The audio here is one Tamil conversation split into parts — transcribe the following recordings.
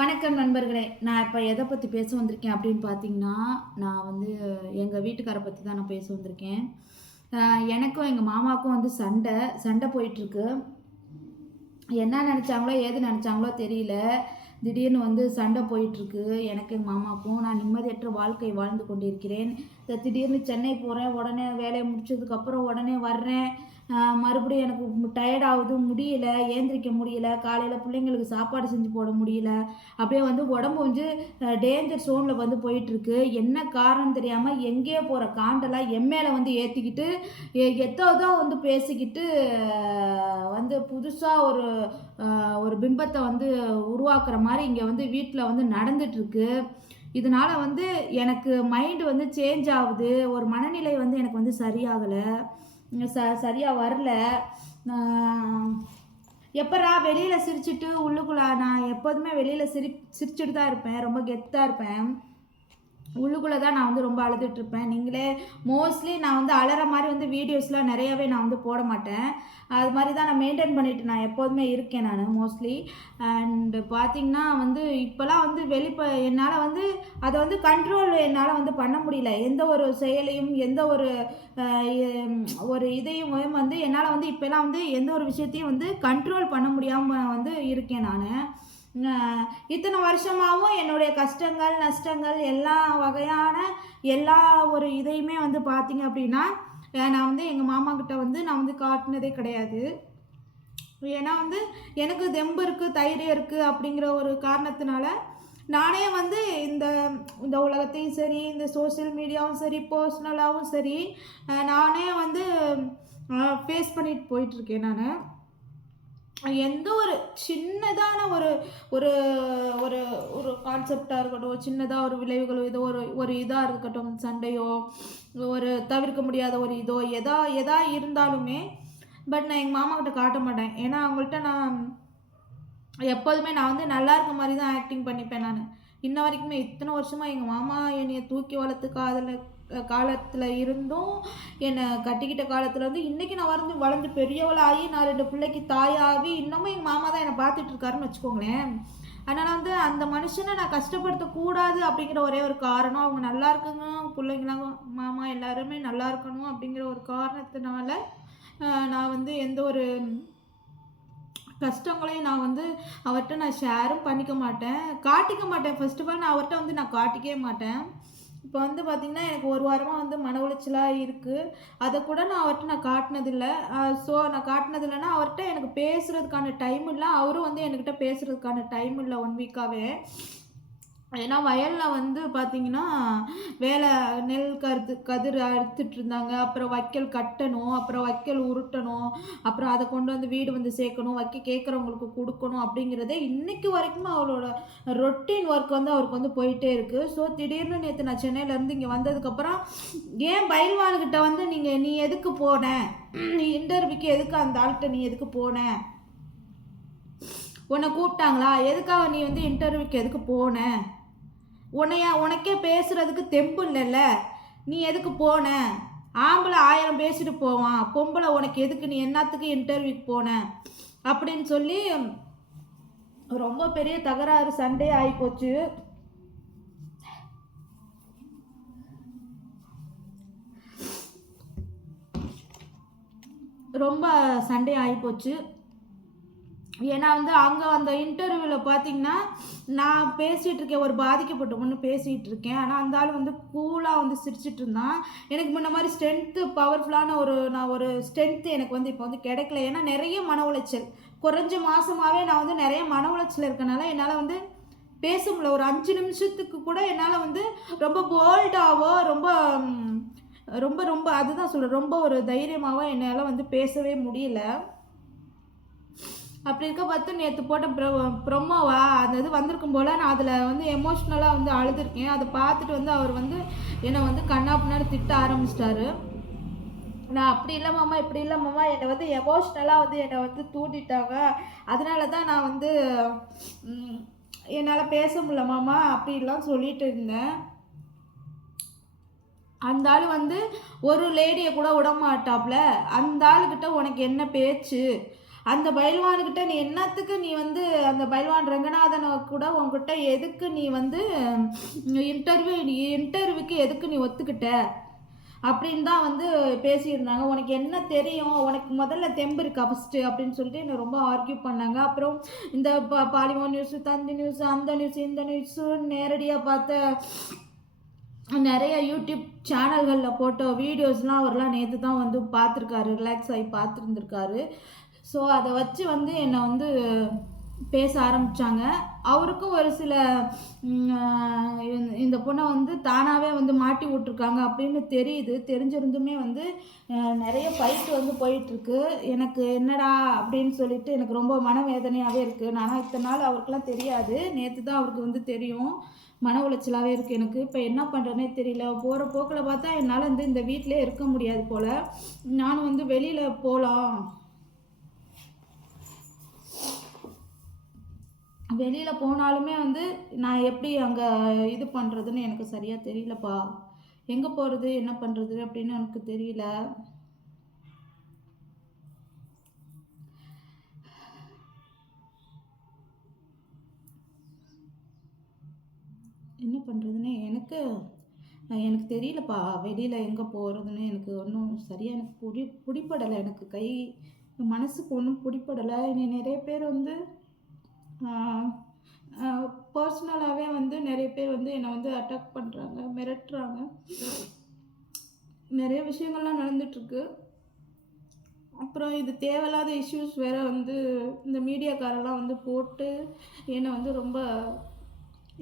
வணக்கம் நண்பர்களே. நான் இப்போ எதை பற்றி பேச வந்திருக்கேன் அப்படின்னு பார்த்தீங்கன்னா நான் வந்து எங்கள் வீட்டுக்காரை பற்றி தான் நான் பேச வந்திருக்கேன். எனக்கும் எங்கள் மாமாவுக்கும் வந்து சண்டை சண்டை போயிட்டுருக்கு. என்ன நினச்சாங்களோ ஏது நினச்சாங்களோ தெரியல. திடீர்னு வந்து சண்டை போயிட்டுருக்கு. எனக்கு எங்கள் மாமாவுக்கும் நான் நிம்மதியற்ற வாழ்க்கை வாழ்ந்து கொண்டிருக்கிறேன். திடீர்னு சென்னை போகிறேன் உடனே வேலையை முடிச்சதுக்கப்புறம் உடனே வர்றேன். மறுபடியும் எனக்கு டயர்ட் ஆகுது முடியல ஏந்திரிக்க முடியல காலையில் பிள்ளைங்களுக்கு சாப்பாடு செஞ்சு போட முடியல. அப்படியே வந்து உடம்பு வந்து டேஞ்சர் சோனில் வந்து போயிட்டுருக்கு. என்ன காரணம் தெரியாமல் எங்கேயோ போகிற காண்டெல்லாம் எம்மேல வந்து ஏற்றிக்கிட்டு எத்தோதோ வந்து பேசிக்கிட்டு வந்து புதுசாக ஒரு ஒரு பிம்பத்தை வந்து உருவாக்குற மாதிரி இங்கே வந்து வீட்டில் வந்து நடந்துட்டுருக்கு. இதனால வந்து எனக்கு மைண்டு வந்து சேஞ்ச் ஆகுது. ஒரு மனநிலை வந்து எனக்கு வந்து சரியாகலை. ச சரியாக வரல. எப்பரா வெளியில் சிரிச்சிட்டு உள்ளுக்குள்ள நான் எப்போதுமே வெளியில் சிரி சிரிச்சுட்டு தான் இருப்பேன். ரொம்ப கெத்தாக இருப்பேன். உள்ளுக்குள்ளே தான் நான் வந்து ரொம்ப அழுதுட்ருப்பேன் நீங்களே மோஸ்ட்லி நான் வந்து அழற மாதிரி வந்து வீடியோஸ்லாம் நிறையவே நான் வந்து போட மாட்டேன். அது மாதிரி தான் நான் மெயின்டைன் பண்ணிட்டு நான் எப்போதுமே இருக்கேன் நான் மோஸ்ட்லி அண்டு பார்த்தீங்கன்னா வந்து இப்போலாம் வந்து வெளிப்ப என்னால் வந்து அதை வந்து கண்ட்ரோல் என்னால் வந்து பண்ண முடியல. எந்த ஒரு செயலையும் எந்த ஒரு ஒரு இதையும் வந்து என்னால் வந்து இப்போலாம் வந்து எந்த ஒரு விஷயத்தையும் வந்து கண்ட்ரோல் பண்ண முடியாமல் வந்து இருக்கேன் நான். இத்தனை வருஷமாகவும் என்னுடைய கஷ்டங்கள் நஷ்டங்கள் எல்லா வகையான எல்லா ஒரு இதையுமே வந்து பார்த்தீங்க அப்படின்னா நான் வந்து எங்கள் மாமா கிட்ட வந்து நான் வந்து காட்டினதே கிடையாது. ஏன்னா வந்து எனக்கு தெம்பு இருக்குது தைரியம் இருக்குது அப்படிங்கிற ஒரு காரணத்தினால நானே வந்து இந்த இந்த உலகத்தையும் சரி இந்த சோஷியல் மீடியாவும் சரி பர்சனலாகவும் சரி நானே வந்து ஃபேஸ் பண்ணிட்டு போயிட்டுருக்கேன் நான். எந்த ஒரு சின்னதான ஒரு ஒரு ஒரு ஒரு கான்செப்டாக இருக்கட்டும் சின்னதாக ஒரு விளைவுகளோ ஏதோ ஒரு ஒரு இதாக இருக்கட்டும் சண்டையோ ஒரு தவிர்க்க முடியாத ஒரு இதோ எதா எதா இருந்தாலுமே பட் நான் எங்கள் மாமாக்கிட்ட காட்ட மாட்டேன். ஏன்னா அவங்கள்ட்ட நான் எப்போதுமே நான் வந்து நல்லா இருக்க மாதிரி தான் ஆக்டிங் பண்ணிப்பேன் நான். இன்ன வரைக்குமே இத்தனை வருஷமாக எங்கள் மாமா என்னைய தூக்கி வளர்த்து காதலை காலத்தில் இருந்தும் என்னை கட்டிக்கிட்ட காலத்தில் வந்து இன்றைக்கி நான் வளர்ந்து வளர்ந்து பெரியவளாகி நான் ரெண்டு பிள்ளைக்கு தாயாகி இன்னமும் எங்கள் மாமா தான் என்னை பார்த்துட்டு இருக்காருன்னு வச்சுக்கோங்களேன். அதனால் வந்து அந்த மனுஷனை நான் கஷ்டப்படுத்தக்கூடாது அப்படிங்கிற ஒரே ஒரு காரணம். அவங்க நல்லா இருக்குங்க பிள்ளைங்களாம் மாமா எல்லாருமே நல்லா இருக்கணும் அப்படிங்கிற ஒரு காரணத்தினால நான் வந்து எந்த ஒரு கஷ்டங்களையும் நான் வந்து அவர்கிட்ட நான் ஷேரும் பண்ணிக்க மாட்டேன். காட்டிக்க மாட்டேன். ஃபஸ்ட் ஆஃப் ஆல் நான் அவர்கிட்ட வந்து நான் காட்டிக்கவே மாட்டேன். இப்போ வந்து பார்த்திங்கன்னா எனக்கு ஒரு வாரமாக வந்து மன உளைச்சலாக இருக்குது அதை கூட நான் அவர்கிட்ட நான் காட்டினதில்லை. ஸோ நான் காட்டினதில்லைன்னா அவர்கிட்ட எனக்கு பேசுகிறதுக்கான டைம் இல்லை. அவரும் வந்து என்கிட்ட பேசுகிறதுக்கான டைம் இல்லை ஒன் வீக்காகவே ஏன்னா வயலில் வந்து பார்த்தீங்கன்னா வேலை நெல் கருத்து கதிர் அறுத்துட்டு இருந்தாங்க. அப்புறம் வைக்கல் கட்டணும் அப்புறம் வைக்கல் உருட்டணும் அப்புறம் அதை கொண்டு வந்து வீடு வந்து சேர்க்கணும் வைக்க கேட்குறவங்களுக்கு கொடுக்கணும் அப்படிங்கிறதே இன்றைக்கு வரைக்கும் அவரோட ரொட்டீன் ஒர்க் வந்து அவருக்கு வந்து போயிட்டே இருக்குது ஸோ திடீர்னு நேற்று நான் சென்னையிலேருந்து இங்கே வந்ததுக்கப்புறம் ஏன் பயில்வான்கிட்ட வந்து நீங்கள் நீ எதுக்கு போன? நீ இன்டர்வியூக்கு எதுக்கு அந்த ஆள்கிட்ட நீ எதுக்கு போன? உன்னை கூப்பிட்டாங்களா? எதுக்காக நீ வந்து இன்டர்வியூக்கு எதுக்கு போன? உன்னைய உனக்கே பேசுறதுக்கு தெம்பு இல்லைல்ல. நீ எதுக்கு போன? ஆம்பளை ஆயிரம் பேசிட்டு போவான். பொம்பளை உனக்கு எதுக்கு? நீ என்னத்துக்கு இன்டர்வியூக்கு போன? அப்படின்னு சொல்லி ரொம்ப பெரிய தகராறு சண்டே ஆகிப்போச்சு ரொம்ப சண்டே ஆகிப்போச்சு ஏன்னா வந்து அங்கே அந்த இன்டர்வியூவில் பார்த்தீங்கன்னா நான் பேசிகிட்டு இருக்கேன் ஒரு பாதிக்கப்பட்ட பொண்ணு பேசிகிட்டு இருக்கேன். ஆனால் அந்த ஆள் வந்து கூலாக வந்து சிரிச்சிட்டு இருந்தான். எனக்கு முன்ன மாதிரி ஸ்ட்ரென்த்து பவர்ஃபுல்லான ஒரு நான் ஒரு ஸ்ட்ரென்த்து எனக்கு வந்து இப்போ வந்து கிடைக்கல. ஏன்னா நிறைய மன உளைச்சல். குறைஞ்ச மாதமாகவே நான் வந்து நிறைய மன உளைச்சல் இருக்கனால என்னால் வந்து பேச முடியல. ஒரு அஞ்சு நிமிஷத்துக்கு கூட என்னால் வந்து ரொம்ப போல்டாவோ ரொம்ப ரொம்ப ரொம்ப அதுதான் சொல்கிறேன் ரொம்ப ஒரு தைரியமாகவோ என்னால் வந்து பேசவே முடியல. அப்படி இருக்க பார்த்து நேற்று போட்ட ப்ரோ ப்ரொமோவா அந்த இது வந்திருக்கும் போல் நான் அதில் வந்து எமோஷ்னலாக வந்து அழுதுருக்கேன். அதை பார்த்துட்டு வந்து அவர் வந்து என்னை வந்து கண்ணா பின்னாடி திட்ட ஆரம்பிச்சிட்டாரு. நான் அப்படி இல்லை மாமா இப்படி இல்லை மாமா என்னை வந்து எமோஷ்னலாக வந்து என்னை வந்து தூண்டிட்டாங்க. அதனால தான் நான் வந்து என்னால் பேச முடியல மாமா அப்படிலாம் சொல்லிட்டு இருந்தேன். அந்த ஆள் வந்து ஒரு லேடியை கூட விட மாட்டாப்ல அந்த ஆளுக்கிட்ட உனக்கு என்ன பேச்சு? அந்த பயில்வான்கிட்ட நீ என்னத்துக்கு நீ வந்து அந்த பயில்வான் ரங்கநாதனை கூட உங்ககிட்ட எதுக்கு நீ வந்து இன்டர்வியூ இன்டர்வியூக்கு எதுக்கு நீ ஒத்துக்கிட்ட? அப்படின்னு தான் வந்து பேசியிருந்தாங்க. உனக்கு என்ன தெரியும்? உனக்கு முதல்ல தெம்பு இருக்கா ஃபஸ்ட்டு அப்படின்னு சொல்லிட்டு என்னை ரொம்ப ஆர்கியூ பண்ணாங்க. அப்புறம் இந்த ப பாலிமோ நியூஸு தந்தி நியூஸ் அந்த நியூஸ் இந்த நியூஸு நேரடியாக பார்த்த நிறைய யூடியூப் சேனல்களில் போட்ட வீடியோஸ்லாம் அவர்லாம் நேற்று தான் வந்து பார்த்துருக்காரு. ரிலாக்ஸ் ஆகி பார்த்துருந்துருக்காரு. ஸோ அதை வச்சு வந்து என்னை வந்து பேச ஆரம்பித்தாங்க அவருக்கும் ஒரு சில இந்த- பொண்ணை வந்து தானாகவே வந்து மாட்டி விட்ருக்காங்க அப்படின்னு தெரியுது. தெரிஞ்சிருந்துமே வந்து நிறைய ஃபைட் வந்து போயிட்டுருக்கு. எனக்கு என்னடா அப்படின்னு சொல்லிட்டு எனக்கு ரொம்ப மனவேதனையாகவே இருக்குது நான் இத்தனை நாள் அவருக்கெலாம் தெரியாது. நேற்று தான் அவருக்கு வந்து தெரியும். மன உளைச்சலாகவே இருக்குது எனக்கு. இப்போ என்ன பண்ணுறேனே தெரியல. போகிற போக்கில் பார்த்தா என்னால் வந்து இந்த வீட்டிலே இருக்க முடியாது போல். நானும் வந்து வெளியில் போகலாம் வெளியில் போனாலுமே வந்து நான் எப்படி அங்கே இது பண்ணுறதுன்னு எனக்கு சரியாக தெரியலப்பா. எங்கே போகிறது என்ன பண்ணுறது அப்படின்னு எனக்கு தெரியல. என்ன பண்ணுறதுன்னு எனக்கு எனக்கு தெரியலப்பா. வெளியில் எங்கே போகிறதுன்னு எனக்கு ஒன்றும் சரியாக எனக்கு புடி பிடிப்படலை எனக்கு. கை மனசுக்கு ஒன்றும் பிடிப்படலை இனி நிறைய பேர் வந்து பர்சனலாகவே வந்து நிறைய பேர் வந்து என்னை வந்து அட்டாக் பண்ணுறாங்க மிரட்டுறாங்க. நிறைய விஷயங்கள்லாம் நடந்துட்டுருக்கு. அப்புறம் இது தேவையில்லாத இஷ்யூஸ் வேறு வந்து இந்த மீடியாக்காரெல்லாம் வந்து போட்டு என்னை வந்து ரொம்ப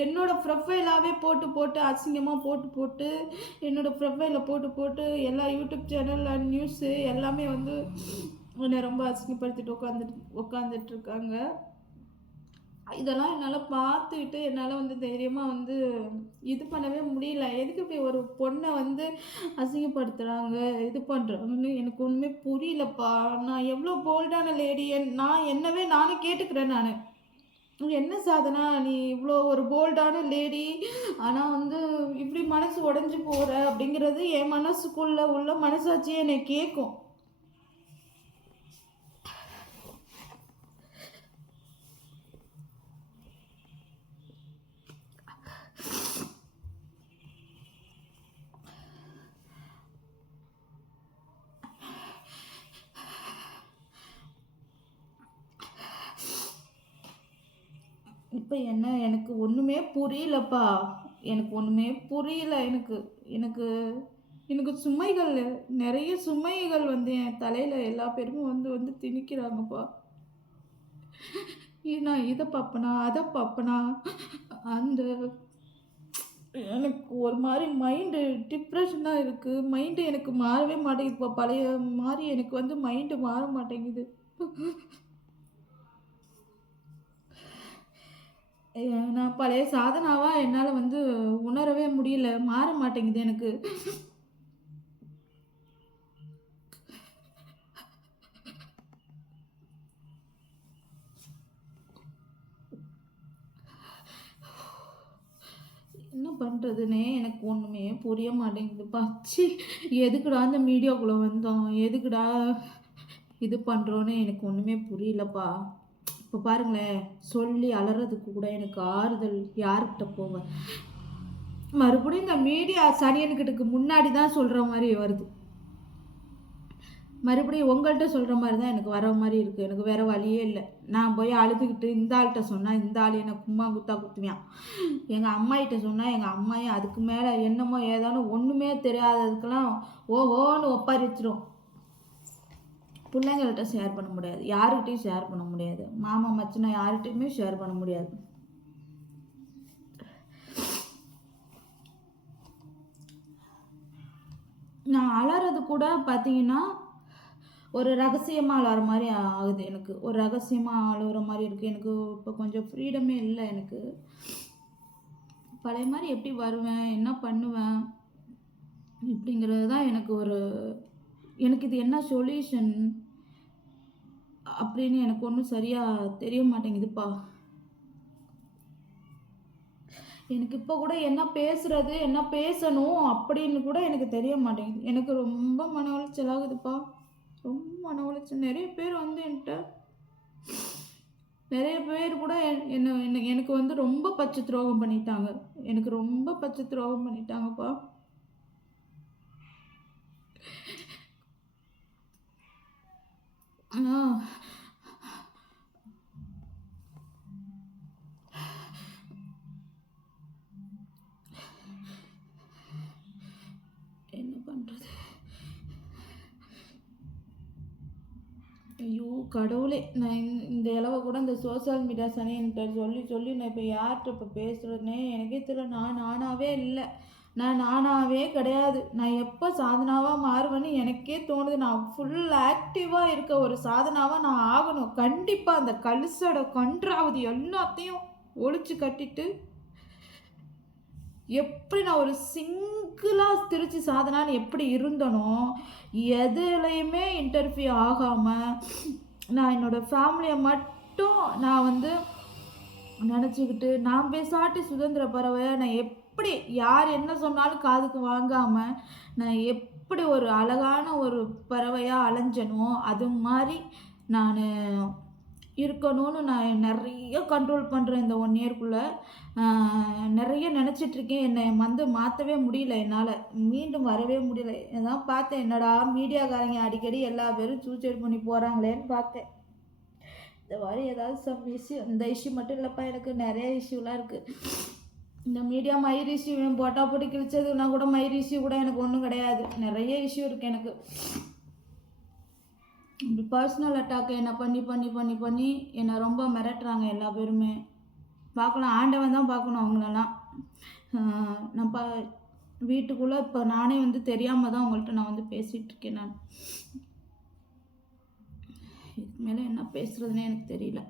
என்னோடய ப்ரொஃபைலாகவே போட்டு போட்டு அசிங்கமாக போட்டு போட்டு என்னோடய ப்ரொஃபைலில் போட்டு போட்டு எல்லா யூடியூப் சேனல் அண்ட் நியூஸு எல்லாமே வந்து என்னை ரொம்ப அசிங்கப்படுத்திட்டு உட்காந்துட்டு உட்காந்துட்ருக்காங்க இதெல்லாம் என்னால் பார்த்துக்கிட்டு என்னால் வந்து தைரியமாக வந்து இது பண்ணவே முடியல. எதுக்கு இப்படி ஒரு பொண்ணை வந்து அசிங்கப்படுத்துகிறாங்க இது பண்ணுறாங்கன்னு எனக்கு ஒன்றுமே புரியலப்பா. நான் எவ்வளோ போல்டான லேடி என் நான் என்னவே நானே கேட்டுக்கிறேன் நான். என்ன சாதனா? நீ இவ்வளோ ஒரு போல்டான லேடி ஆனால் வந்து இப்படி மனசு உடஞ்சி போகிற அப்படிங்கிறது என் மனசுக்குள்ளே உள்ள மனசாட்சியே என்னை கேட்கும் இப்போ என்ன? எனக்கு ஒன்றுமே புரியலப்பா. எனக்கு ஒன்றுமே புரியல. எனக்கு எனக்கு எனக்கு சுமைகள் நிறைய சுமைகள் வந்து என் தலையில் எல்லா பேருமே வந்து வந்து திணிக்கிறாங்கப்பா. நான் இதை பார்ப்பனா அதை பார்ப்பனா அந்த எனக்கு ஒரு மாதிரி மைண்டு டிப்ரெஷனாக இருக்குது மைண்டு எனக்கு மாறவே மாட்டேங்குதுப்பா. பழைய மாதிரி எனக்கு வந்து மைண்டு மாற மாட்டேங்குது. பழைய சாதனாவாக என்னால் வந்து உணரவே முடியல. மாற மாட்டேங்குது எனக்கு. என்ன பண்ணுறதுனே எனக்கு ஒன்றுமே புரிய மாட்டேங்குதுப்பா. ச்சீ எதுக்குடா அந்த மீடியாக்குள்ளே வந்தோம்? எதுக்குடா இது பண்ணுறோன்னு எனக்கு ஒன்றுமே புரியலப்பா. இப்போ பாருங்களேன் சொல்லி அலறதுக்கு கூட எனக்கு ஆறுதல் யாருக்கிட்ட போங்க மறுபடியும் இந்த மீடியா சனியன்கிட்டக்கு முன்னாடி தான் சொல்கிற மாதிரி வருது. மறுபடியும் உங்கள்கிட்ட சொல்கிற மாதிரி தான் எனக்கு வர மாதிரி இருக்குது எனக்கு வேறு வழியே இல்லை. நான் போய் அழுதுகிட்டு இந்த ஆள்கிட்ட சொன்னால் இந்த ஆள் என்னை கும்மா குத்தா குத்துவியான் எங்கள் அம்மாகிட்ட சொன்னால் எங்கள் அம்மாயும் அதுக்கு மேலே என்னமோ ஏதானோ ஒன்றுமே தெரியாததுக்கெல்லாம் ஓஹோன்னு ஒப்பாரிச்சிரும் பிள்ளைங்கள்ட்ட ஷேர் பண்ண முடியாது. யாருக்கிட்டையும் ஷேர் பண்ண முடியாது. மாமா மச்சனை யார்கிட்டையுமே ஷேர் பண்ண முடியாது. நான் அலறது கூட பார்த்தீங்கன்னா ஒரு ரகசியமாக அலற மாதிரி ஆகுது எனக்கு. ஒரு ரகசியமாக அழுகுற மாதிரி இருக்குது எனக்கு இப்போ கொஞ்சம் ஃப்ரீடமே இல்லை எனக்கு. பழைய மாதிரி எப்படி வருவேன்? என்ன பண்ணுவேன்? இப்படிங்கிறது தான் எனக்கு ஒரு எனக்கு இது என்ன சொல்யூஷன் அப்படின்னு எனக்கு ஒன்றும் சரியாக தெரிய மாட்டேங்குதுப்பா. எனக்கு இப்போ கூட என்ன பேசுறது என்ன பேசணும் அப்படின்னு கூட எனக்கு தெரிய மாட்டேங்குது. எனக்கு ரொம்ப மன உளைச்சல் ஆகுதுப்பா. ரொம்ப மன உளைச்சல். நிறைய பேர் வந்து என்கிட்ட நிறைய பேர் கூட என்- என்ன- எனக்கு வந்து ரொம்ப பச்சை துரோகம் பண்ணிட்டாங்க. எனக்கு ரொம்ப பச்சை துரோகம் பண்ணிட்டாங்கப்பா. ஐயோ கடவுளே. நான் இந்த- இந்த இளவை கூட இந்த சோஷியல் மீடியா சனின்ட்டு சொல்லி சொல்லி நான் இப்போ யார்கிட்ட இப்போ பேசுகிறேன்னே எனக்கே தெரியல. நான் நானாகவே இல்லை. நான் நானாவே கிடையாது. நான் எப்போ சாதனாவாக மாறுவேன்னு எனக்கே தோணுது. நான் ஃபுல் ஆக்டிவாக இருக்க ஒரு சாதனாவாக நான் ஆகணும். கண்டிப்பாக அந்த கலுசோட கன்றாவது எல்லாத்தையும் ஒழிச்சு கட்டிட்டு எப்படி நான் ஒரு சிங்கிளாக திருச்சி சாதனான்னு எப்படி இருந்தனோ எதுலேயுமே இன்டர்ஃபியூ ஆகாமல் நான் என்னோடய ஃபேமிலியை மட்டும் நான் வந்து நினச்சிக்கிட்டு நான் பேசாட்டி சுதந்திர பறவையை நான் எப்படி யார் என்ன சொன்னாலும் காதுக்கு வாங்காமல் நான் எப்படி ஒரு அழகான ஒரு பறவையாக அலைஞ்சனோ அது மாதிரி நான் இருக்கணும்னு நான் நிறைய கண்ட்ரோல் பண்ணுறேன் இந்த ஒன் இயர்க்குள்ளே நிறைய நினச்சிட்ருக்கேன் என்னை வந்து மாற்றவே முடியல என்னால். மீண்டும் வரவே முடியல. இதான் பார்த்தேன். என்னடா மீடியாக்காரங்க அடிக்கடி எல்லா பேரும் சூசைட் பண்ணி போகிறாங்களேன்னு பார்த்தேன். இந்த மாதிரி ஏதாவது சம் இஷ்யூ இந்த இஷ்யூ மட்டும் இல்லைப்பா. எனக்கு நிறைய இஷ்யூலாம் இருக்குது இந்த மீடியா மயிர் இஷ்யூ போட்டா போட்டு கிழிச்சதுன்னா கூட மயிர் இஷ்யூ கூட எனக்கு ஒன்றும் கிடையாது. நிறைய இஷ்யூ இருக்குது எனக்கு. இப்படி பர்சனல் அட்டாக்கை என்னை பண்ணி பண்ணி பண்ணி பண்ணி என்னை ரொம்ப மிரட்டுறாங்க எல்லா பேருமே. பார்க்கலாம். ஆண்டவன் தான் பார்க்கணும் அவங்களெல்லாம். நான் ப வீட்டுக்குள்ளே இப்போ நானே வந்து தெரியாமல் தான் உங்கள்கிட்ட நான் வந்து பேசிகிட்ருக்கேன் நான். இதுக்கு மேலே என்ன பேசுகிறதுனே எனக்கு தெரியல.